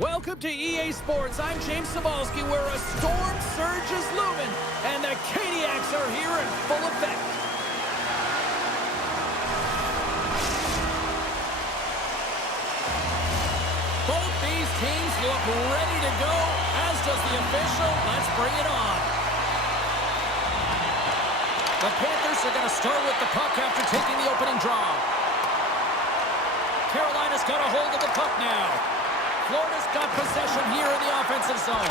Welcome to EA Sports. I'm James Cybulski, where a storm surge is looming, and the Caniacs are here in full effect. Both these teams look ready to go, as does the official. Let's bring it on. The Panthers are going to start with the puck after taking the opening draw. Carolina's got a hold of the puck now. Florida's got possession here in the offensive zone.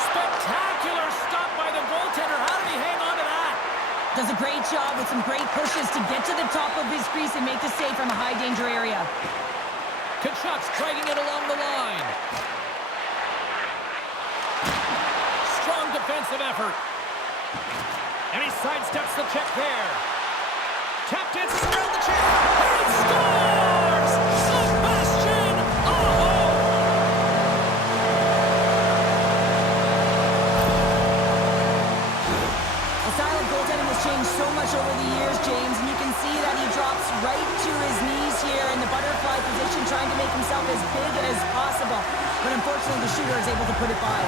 Spectacular stop by the goaltender. How did he hang on to that? Does a great job with some great pushes to get to the top of his crease and make the save from a high-danger area. Kachuk's dragging it along the line. Strong defensive effort. And he sidesteps the check there. Tap dances around the check. And he scores! Sebastian Aho! The style of goaltending has changed so much over the years, James, and you can see that he drops right to his knees here in the butterfly position, trying to make himself as big as possible. But unfortunately, the shooter is able to put it by.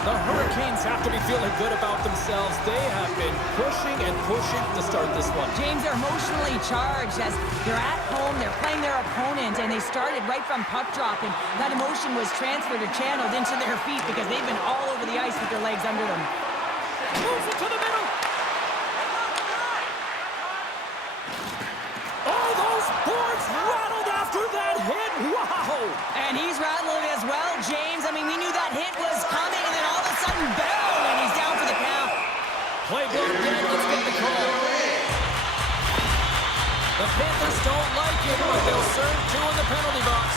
The Hurricanes have to be feeling good about themselves. They have been pushing and pushing to start this one. James, they're emotionally charged as they're at home, they're playing their opponent, and they started right from puck drop, and that emotion was transferred or channeled into their feet because they've been all over the ice with their legs under them. Moves it to the middle. Oh, those boards rattled after that hit. Wow. And he's rattling as well, James. I mean, we knew that hit was coming, and then all of a sudden, boom, and he's down for the count. Play blocked in. Let's get the call. The Panthers don't like it, but they'll serve two in the penalty box.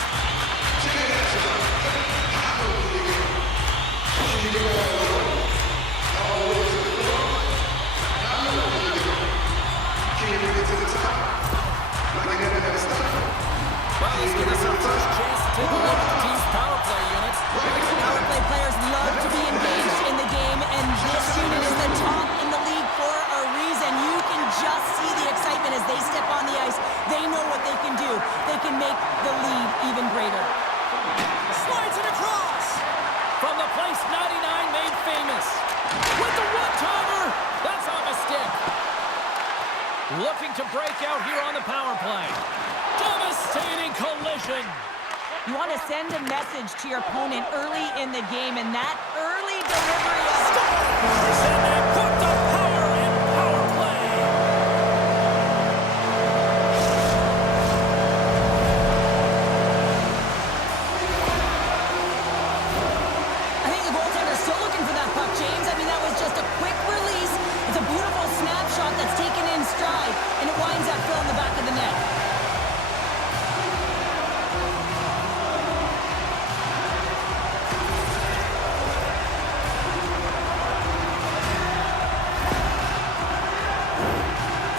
Well, let's give us our first chance to take a look at the team's power play units. Power play players love to be engaged in the game, and this unit is the top in the league for a reason. You can just see the excitement as they step on the ice. They know what they can do. They can make the lead even greater. Slides it across. From the place 99 made famous. With the one-timer. That's on a stick. Looking to break out here on the power play. Devastating collision. You want to send a message to your opponent early in the game, and that early delivery of... Scores! And they put the power in power play. I think the goaltender's still looking for that puck, James. I mean, that was just a quick release. It's a beautiful snapshot that's taken in stride, and it winds up filling the back of the net.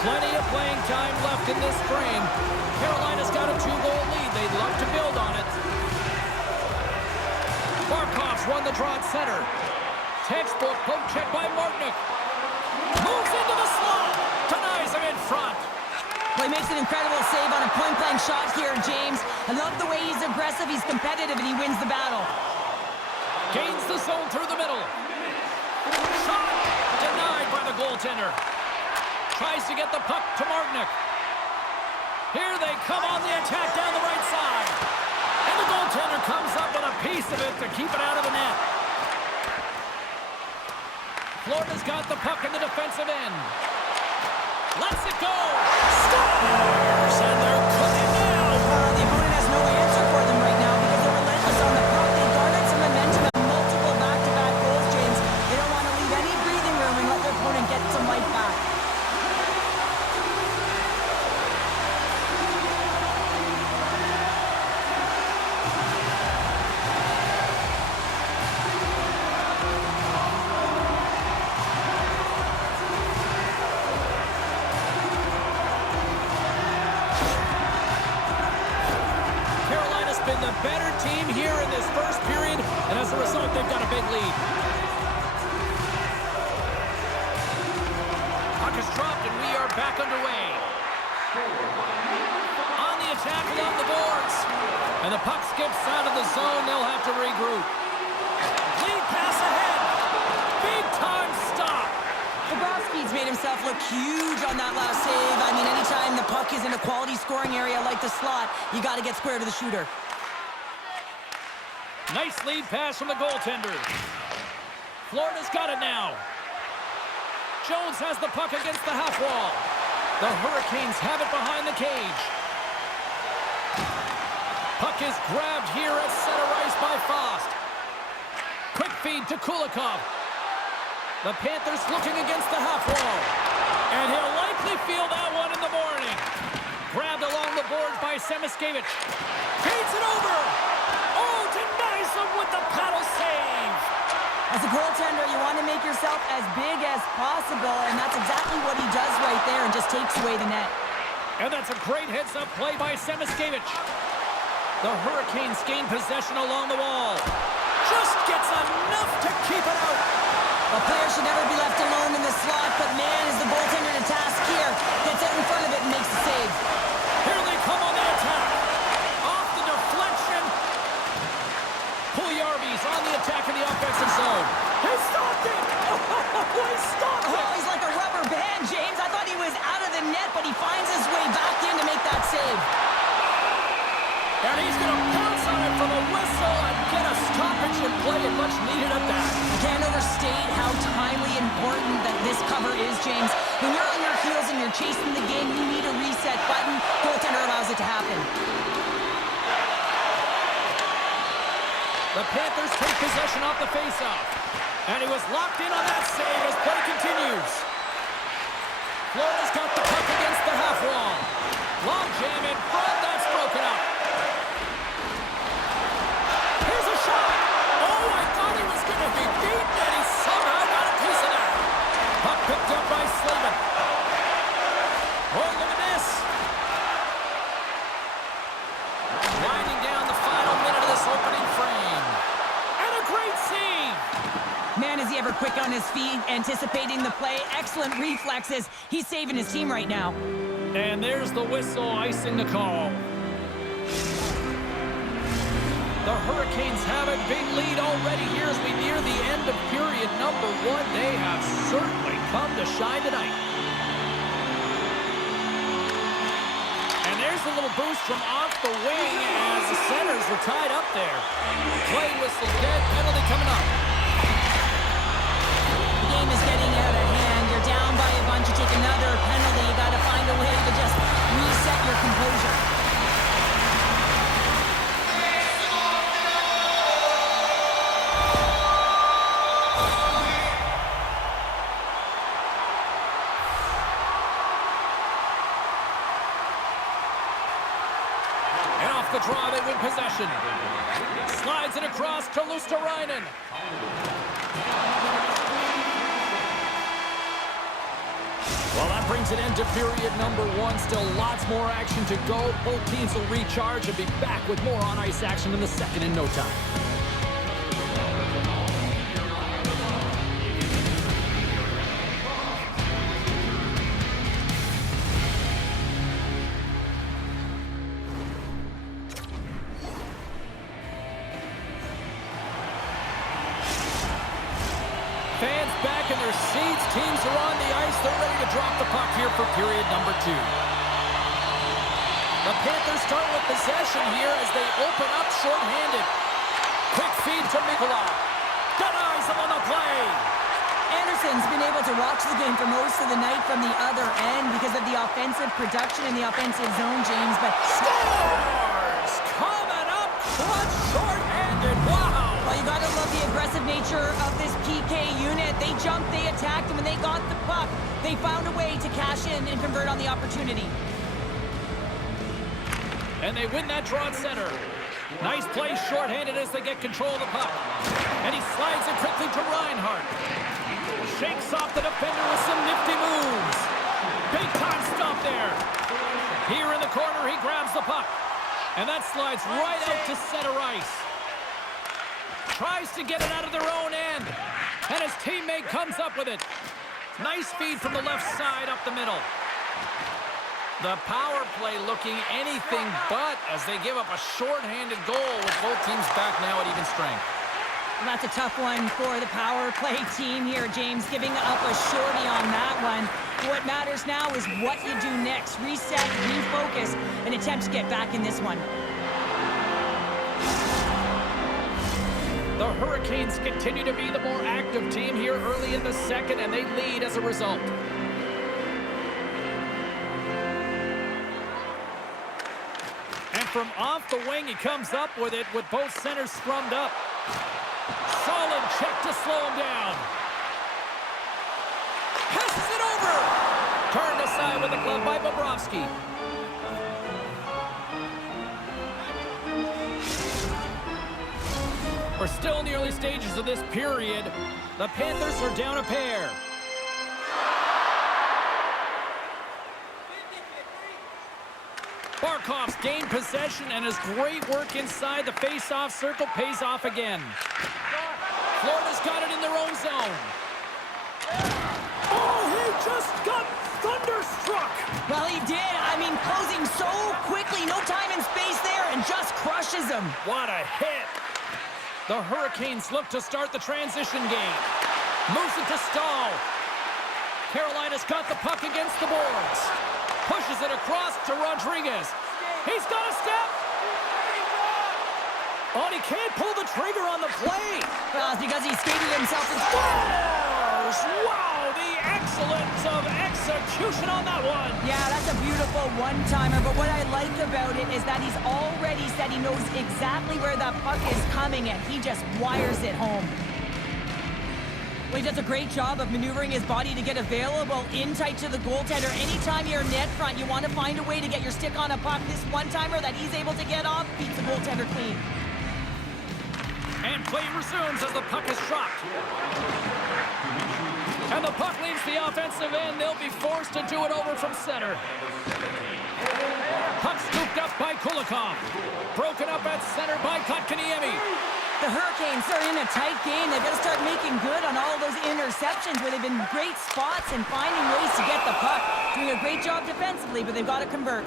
Plenty of playing time left in this frame. Carolina's got a 2-goal lead. They'd love to build on it. Barkov's won the draw at center. Textbook poke check by Martinick. Moves into the slot. Denies him in front. Well, he makes an incredible save on a point-blank shot here, James. I love the way he's aggressive, he's competitive, and he wins the battle. Gains the zone through the middle. Shot denied by the goaltender. Tries to get the puck to Martinick. Here they come on the attack down the right side. And the goaltender comes up with a piece of it to keep it out of the net. Florida's got the puck in the defensive end. Lets it go. Scores! And they're cooking now. The opponent has no answer for them right now because they're relentless on the puck. They garnered some momentum and multiple back-to-back goals, James. They don't want to leave any breathing room and let their opponent get some life back. Been the better team here in this first period, and as a result, they've got a big lead. zone. They'll have to regroup. Lead pass ahead. Big time stop. Bobrovsky's made himself look huge on that last save. I mean, anytime the puck is in a quality scoring area like the slot, you got to get square to the shooter. Nice lead pass from the goaltender. Florida's got it now. Jones has the puck against the half wall. The Hurricanes have it behind the cage. Puck is grabbed here at center ice by Fost. Quick feed to Kulikov. The Panthers looking against the half wall. And he'll likely feel that one in the morning. Grabbed along the boards by Semiskevich. Feeds it over. Oh, denies him with the paddle save. As a goaltender, you want to make yourself as big as possible, and that's exactly what he does right there and just takes away the net. And that's a great heads-up play by Semiskevich. The Hurricanes gain possession along the wall. Just gets enough to keep it out. A player should never be left alone in the slot, but man, is the goaltender to task here. Gets out in front of it and makes the save. Here they come on the attack. Off the deflection. Puljujarvi's on the attack in the offensive zone. He stopped it! Oh, he stopped it! Oh, he's like a rubber band, James. I thought he was out of the net, but he finds his way back in to make that save. And he's going to pounce on it for the whistle and get a stoppage in play, and much needed at that. I can't overstate how timely important that this cover is, James. When you're on your heels and you're chasing the game, you need a reset button. Goaltender allows it to happen. The Panthers take possession off the faceoff. And he was locked in on that save as play continues. Florida's got the puck against the half wall. Long jam in front, that's broken up. Here's a shot. Oh, I thought he was going to be beaten, and he somehow got a piece of that. Puck picked up by Slavin. Oh, look at this. Winding down the final minute of this opening frame. And a great save. Man, is he ever quick on his feet, anticipating the play. Excellent reflexes. He's saving his team right now. And there's the whistle, icing the call. The Hurricanes have a big lead already here as we near the end of period number 1. They have certainly come to shine tonight. And there's a little boost from off the wing as the centers were tied up there. Play whistle dead, penalty coming up. The game is getting out of hand. You're down by a bunch. You take another penalty. You got to find a way to just reset your composure. And off the draw, they win possession. Slides it across to Luosterainen. Well, that brings an end to period number 1. Still lots more action to go. Both teams will recharge and be back with more on-ice action in the second in no time. Fans back in their seats. Teams are on the ice. They're ready to drop the puck here for period number 2. The Panthers start with possession here as they open up shorthanded. Quick feed to Mikula. Denies him on the play. Anderson's been able to watch the game for most of the night from the other end because of the offensive production in the offensive zone, James, but Scores! Coming up clutch shorthanded. Wow! well, you got to love the aggressive nature of this PK unit. They jumped, they attacked, and when they got the puck, they found a way to cash in and convert on the opportunity. And they win that draw at center. Nice play shorthanded as they get control of the puck. And he slides it quickly to Reinhart. Shakes off the defender with some nifty moves. Big time stop there. Here in the corner, he grabs the puck. And that slides right out to center ice. Tries to get it out of their own end. And his teammate comes up with it. Nice feed from the left side up the middle. The power play looking anything but as they give up a shorthanded goal with both teams back now at even strength. Well, that's a tough one for the power play team here, James, giving up a shorty on that one. What matters now is what you do next. Reset, refocus, and attempt to get back in this one. The Hurricanes continue to be the more active team here early in the second, and they lead as a result. And from off the wing, he comes up with it with both centers scrummed up. Solid check to slow him down. Passes it over. Turned aside with the glove by Bobrovsky. We're still in the early stages of this period. The Panthers are down a pair. Barkov's gained possession, and his great work inside the face-off circle pays off again. Florida's got it in their own zone. Oh, he just got thunderstruck. Well, he did. I mean, closing so quickly. No time and space there, and just crushes him. What a hit. The Hurricanes look to start the transition game. Moves it to Stahl. Carolina's got the puck against the boards. Pushes it across to Rodriguez. He's got a step. Oh, and he can't pull the trigger on the play. Well, it's because he skated himself and scores. Wow, the excellence of execution on that one. Yeah, that's a beautiful one-timer, but what I like about it is that he's already said he knows exactly where that puck is coming, and he just wires it home. Well, he does a great job of maneuvering his body to get available in tight to the goaltender. Anytime you're net front, you want to find a way to get your stick on a puck. This one-timer that he's able to get off beats the goaltender clean. And play resumes as the puck is dropped. And the puck leaves the offensive end. They'll be forced to do it over from center. Puck scooped up by Kulikov. Broken up at center by Kotkaniemi. The Hurricanes are in a tight game. They've got to start making good on all those interceptions where they've been great spots and finding ways to get the puck. Doing a great job defensively, but they've got to convert.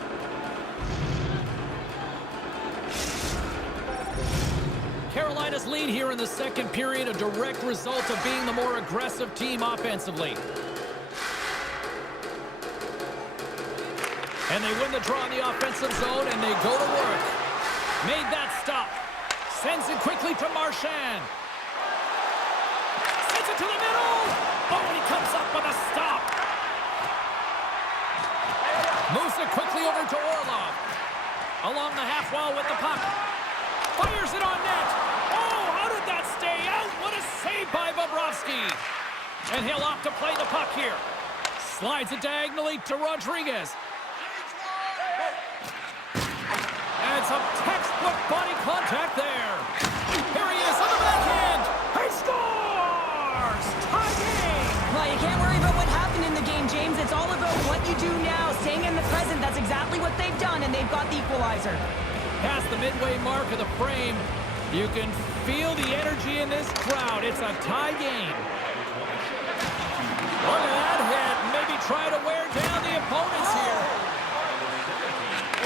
Carolina's lead here in the second period, a direct result of being the more aggressive team offensively. And they win the draw in the offensive zone, and they go to work. Made that stop. Sends it quickly to Marchand. Sends it to the middle. Oh, and he comes up with a stop. Moves it quickly over to Orlov. Along the half wall with the puck. Fires it on net. Oh, how did that stay out? What a save by Bobrovsky. And he'll opt to play the puck here. Slides it diagonally to Rodriguez. And some textbook body contact there. Here he is on the backhand. He scores! Tie game! Well, you can't worry about what happened in the game, James. It's all about what you do now. Staying in the present, that's exactly what they've done, and they've got the equalizer. Past the midway mark of the frame, you can feel the energy in this crowd. It's a tie game. Look at that hit. Maybe try to wear down the opponents here.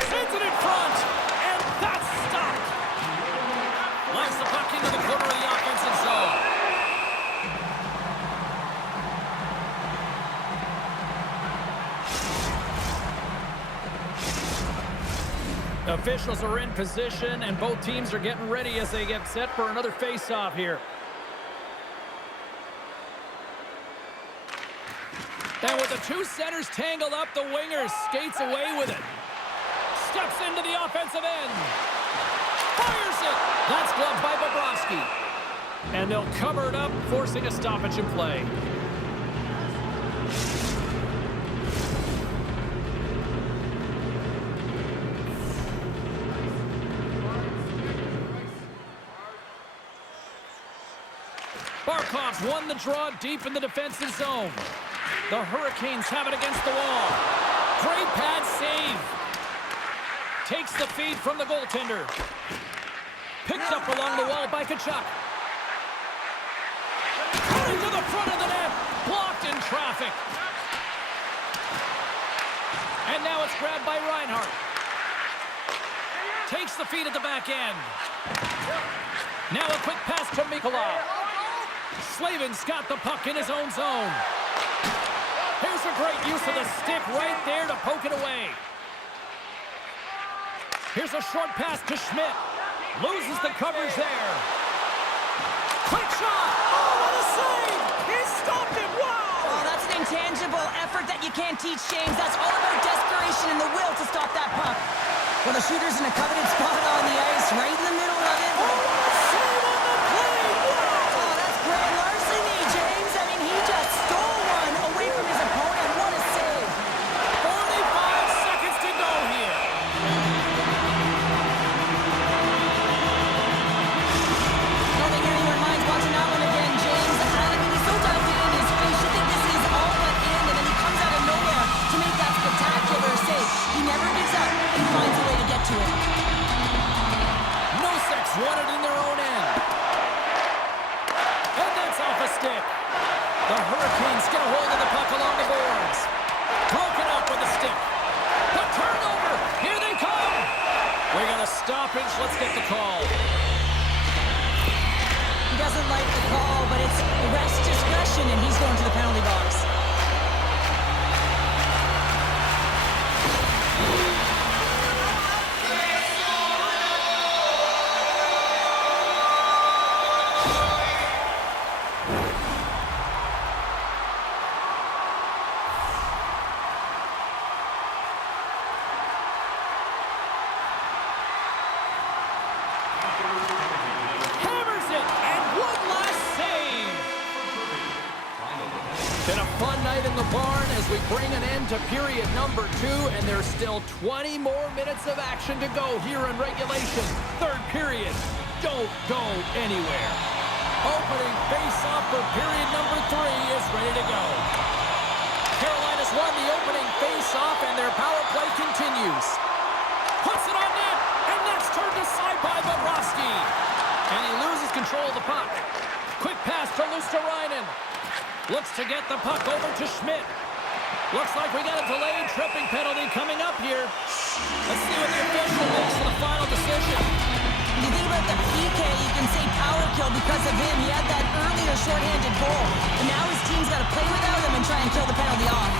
Sends it in front, and that's stopped. Lines the puck into the corner of the offensive zone. Officials are in position, and both teams are getting ready as they get set for another face-off here. And with the two centers tangled up, the winger skates away with it. Steps into the offensive end. Fires it. That's gloved by Bobrovsky. And they'll cover it up, forcing a stoppage in play. Barkov's won the draw deep in the defensive zone. The Hurricanes have it against the wall. Great pad save. Takes the feed from the goaltender. Picked up along the wall by Tkachuk. Cutting to the front of the net. Blocked in traffic. And now it's grabbed by Reinhart. Takes the feed at the back end. Now a quick pass to Mikula. Slavin's got the puck in his own zone. Here's a great use of the stick right there to poke it away. Here's a short pass to Schmidt. Loses the coverage there. Quick shot! Oh, what a save! He stopped it! Wow! Oh, that's an intangible effort that you can't teach, James. That's all about desperation and the will to stop that puck. Well, the shooter's in a coveted spot on the ice, right in the middle of it. Oh, what a save on the play! Wow! Oh, that's grand larceny, James. I mean, he just stole one away from his opponent. What a save. 45 seconds to go here. I don't think anyone minds watching that one again, James. I mean, he's so dialed in his face. You think this is all but in, and then he comes out of nowhere to make that spectacular save. He never gives up and finds a way to get to it. Noseks won it in their own end. And that's off a stick. The Hurricanes get a hold of the puck along the boards. Broken up with a stick. The turnover. Here they come. We got a stoppage. Let's get the call. He doesn't like the call, but it's ref's discretion, and he's going to the penalty box. Hammers it, and one last save. Been a fun night in the barn as we bring an end to period number 2, and there's still 20 more minutes of action to go here in regulation. Third period. Don't go anywhere. Opening face-off for period number 3 is ready to go. Carolina's won the opening face-off, and their power play continues. Puts it on net, and that's turned aside by Bobrovsky. And he loses control of the puck. Quick pass to Luosterainen. Looks to get the puck over to Schmidt. Looks like we got a delayed tripping penalty coming up here. Let's see what the official makes for the final decision. When you think about the PK, you can say power kill because of him. He had that earlier shorthanded goal. And now his team's got to play without him and try and kill the penalty off.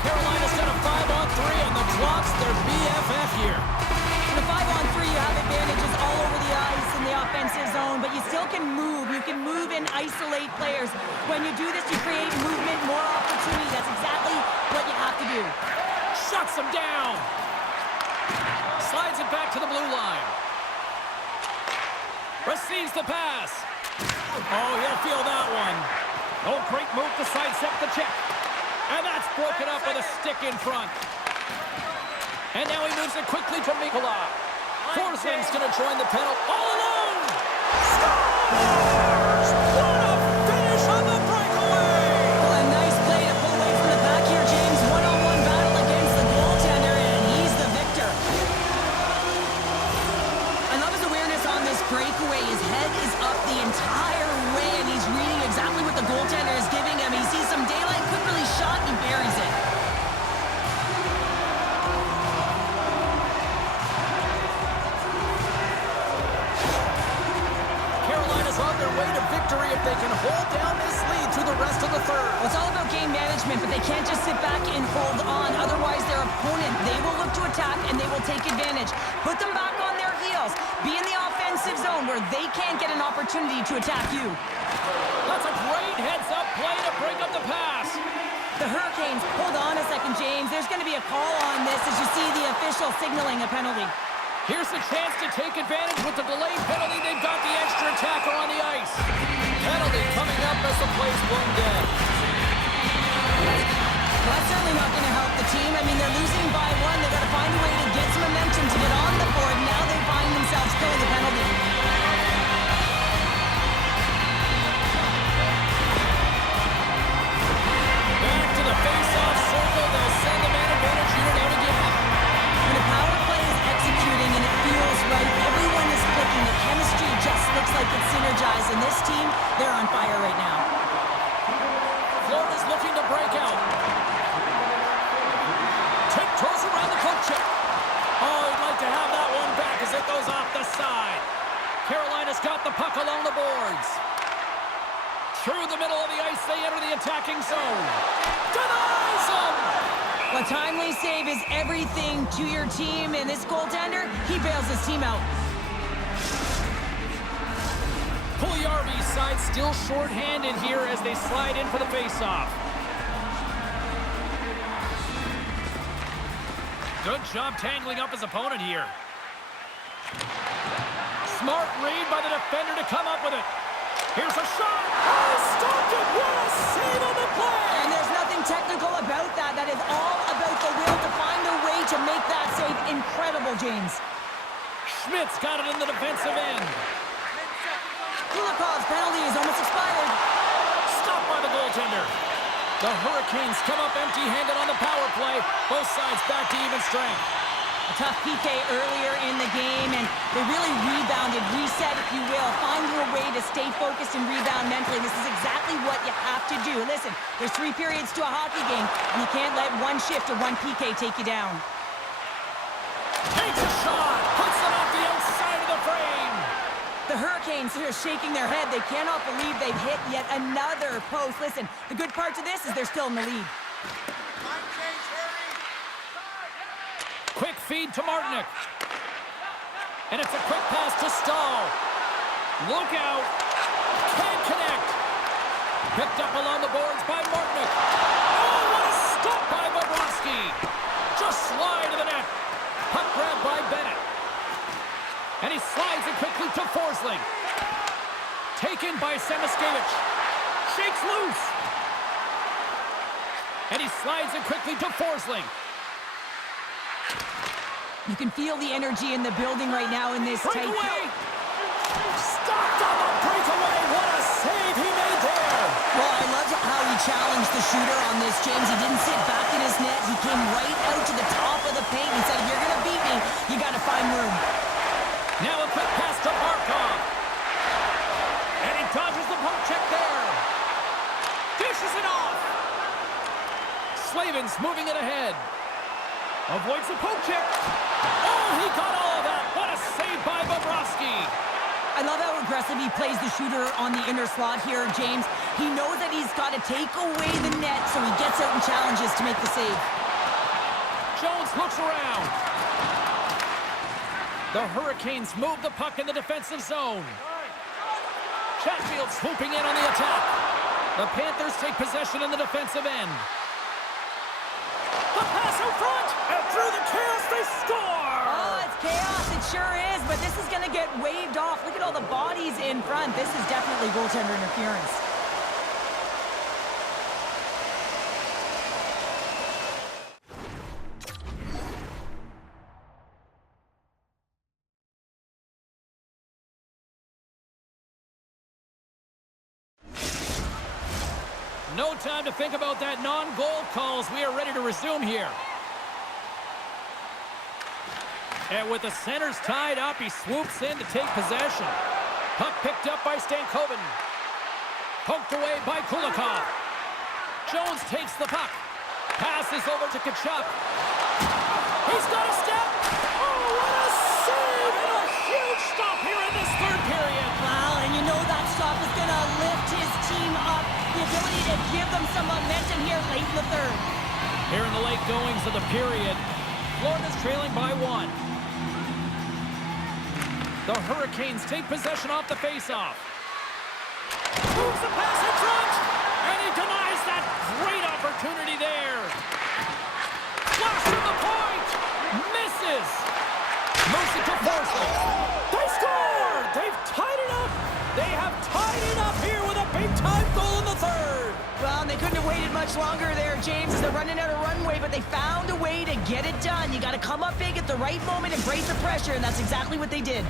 Carolina's got a 5-on-3 on the Drops. Their BFF here. In a 5-on-3, you have advantages all over the ice in the offensive zone, but you still can move. You can move and isolate players. When you do this, you create movement, more opportunity. That's exactly what you have to do. Shuts him down. Slides it back to the blue line. Receives the pass. Oh, he'll feel that one. Oh, great move to sidestep the check. And that's broken up with a stick in front. And now he moves it quickly to Mikula. Forsing's going to join the penalty. All alone! Scores! What a finish on the breakaway! Well, a nice play to pull away from the back here, James. One-on-one battle against the goaltender, and he's the victor. I love his awareness on this breakaway. His head is up the entire way, and he's reading exactly what the goaltender is giving him. He sees some daylight, quick release shot, and he buries it. On their way to victory if they can hold down this lead through the rest of the third. Well, it's all about game management, but they can't just sit back and hold on. Otherwise, their opponent, they will look to attack and they will take advantage. Put them back on their heels. Be in the offensive zone where they can't get an opportunity to attack you. That's a great heads-up play to break up the pass. The Hurricanes, hold on a second, James. There's going to be a call on this as you see the official signaling a penalty. Here's a chance to take advantage with the delayed penalty. They've got the extra attacker on the ice. Penalty coming up as the play's blown dead. Well, that's certainly not going to help the team. I mean, they're losing by 1. They've got to find a way to get some momentum to get on the board. Now they find themselves killing the penalty. Back to the face-off circle. They'll send the man advantage unit out again. When a power play is executing and it feels right, everyone is clicking. The chemistry just looks like check. Oh, he'd like to have that one back as it goes off the side. Carolina's got the puck along the boards. Through the middle of the ice, they enter the attacking zone. Denies them! A timely save is everything to your team, and this goaltender, he bails his team out. Puljujarvi's side still shorthanded here as they slide in for the faceoff. Good job tangling up his opponent here. Smart read by the defender to come up with it. Here's a shot. Oh, stopped it. What a save on the play. And there's nothing technical about that. That is all about the will to find a way to make that save. Incredible, James. Schmidt's got it in the defensive end. Kulikov's penalty is almost expired. Stopped by the goaltender. The Hurricanes come up empty-handed on the power play. Both sides back to even strength. A tough PK earlier in the game, and they really rebounded, reset, if you will, finding a way to stay focused and rebound mentally. This is exactly what you have to do. Listen, there's 3 periods to a hockey game, and you can't let one shift or one PK take you down. Takes a shot, puts it off the outside of the frame. The Hurricanes are shaking their head. They cannot believe they've hit yet another post. Listen, the good part to this is they're still in the lead. Quick feed to Martinick. And it's a quick pass to Stahl. Look out. Can't connect. Picked up along the boards by Martinick. Oh, what a stop by Bobrovsky. Just slide to the net. Puck grab by Bennett. And he slides it quickly to Forsling. Taken by Samaskevich. Shakes loose. And he slides it quickly to Forsling. You can feel the energy in the building right now in this tight... Breakaway! Stopped on the breakaway! What a save he made there! Well, I loved how he challenged the shooter on this, James. He didn't sit back in his net. He came right out to the top of the paint and said, if you're going to beat me, you got to find room. Now a quick pass to Barkov. And he dodges the poke check there. Dishes it off. Slavin's moving it ahead. Avoids the poke check. Oh, he got all of that. What a save by Bobrovsky. I love how aggressive he plays the shooter on the inner slot here, James. He knows that he's got to take away the net, so he gets out and challenges to make the save. Jones looks around. The Hurricanes move the puck in the defensive zone. Chatfield swooping in on the attack. The Panthers take possession in the defensive end. The pass out front, and through the chaos, they score! Oh, it's chaos, it sure is, but this is going to get waved off. Look at all the bodies in front. This is definitely goaltender interference. No time to think about that non-goal calls. We are ready to resume here. And with the centers tied up, he swoops in to take possession. Puck picked up by Stankoven. Poked away by Kulikov. Jones takes the puck. Passes over to Tkachuk. He's got a step. Oh, what a save! And a huge stop here in this third period. Wow, and you know that stop is going to lift his team up. The ability to give them some momentum here late in the third. Here in the late goings of the period, Florida's trailing by 1. The Hurricanes take possession off the faceoff. Moves the pass in front, and he denies that great opportunity there. Flash from the point, misses. Moves it to Forsling. They scored! They've tied it up. They have tied it up here with a big-time goal in the third. Well, and they couldn't have waited much longer there, James, as they're running out of runway, but they found a way to get it done. You got to come up big at the right moment and break the pressure, and that's exactly what they did.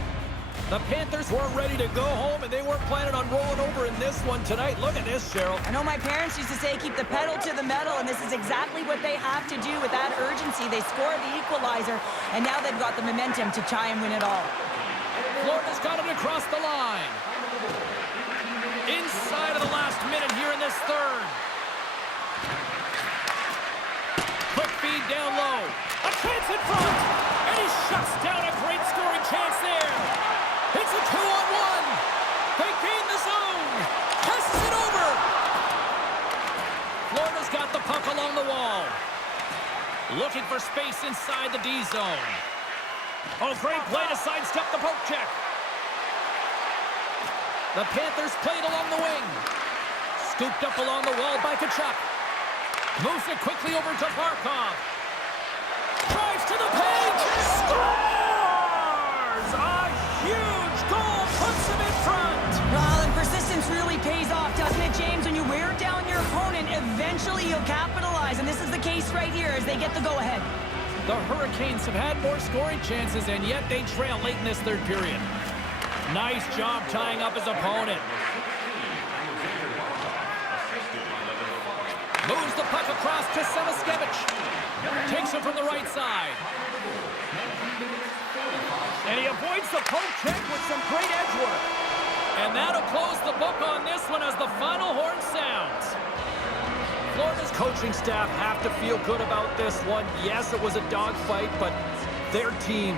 The Panthers weren't ready to go home, and they weren't planning on rolling over in this one tonight. Look at this, Cheryl. I know my parents used to say, keep the pedal to the metal, and this is exactly what they have to do with that urgency. They score the equalizer, and now they've got the momentum to try and win it all. Florida's got it across the line. Inside of the last minute here in this third. Quick feed down low. A chance in front. Looking for space inside the D zone. Oh, great play to sidestep the poke check. The Panthers played along the wing. Scooped up along the wall by Kachuk. Moves it quickly over to Barkov. Drives to the paint. Scores! A huge goal puts him in front. Well, and persistence really pays off, doesn't it, James? When you wear down your opponent, eventually you'll capitalize. And this is the case right here as they get the go-ahead. The Hurricanes have had more scoring chances, and yet they trail late in this third period. Nice job tying up his opponent. Moves the puck across to Samaskevich. Takes it from the right side. And he avoids the poke check with some great edge work. And that'll close the book on this one as the final horn sounds. Florida's coaching staff have to feel good about this one. Yes, it was a dogfight, but their team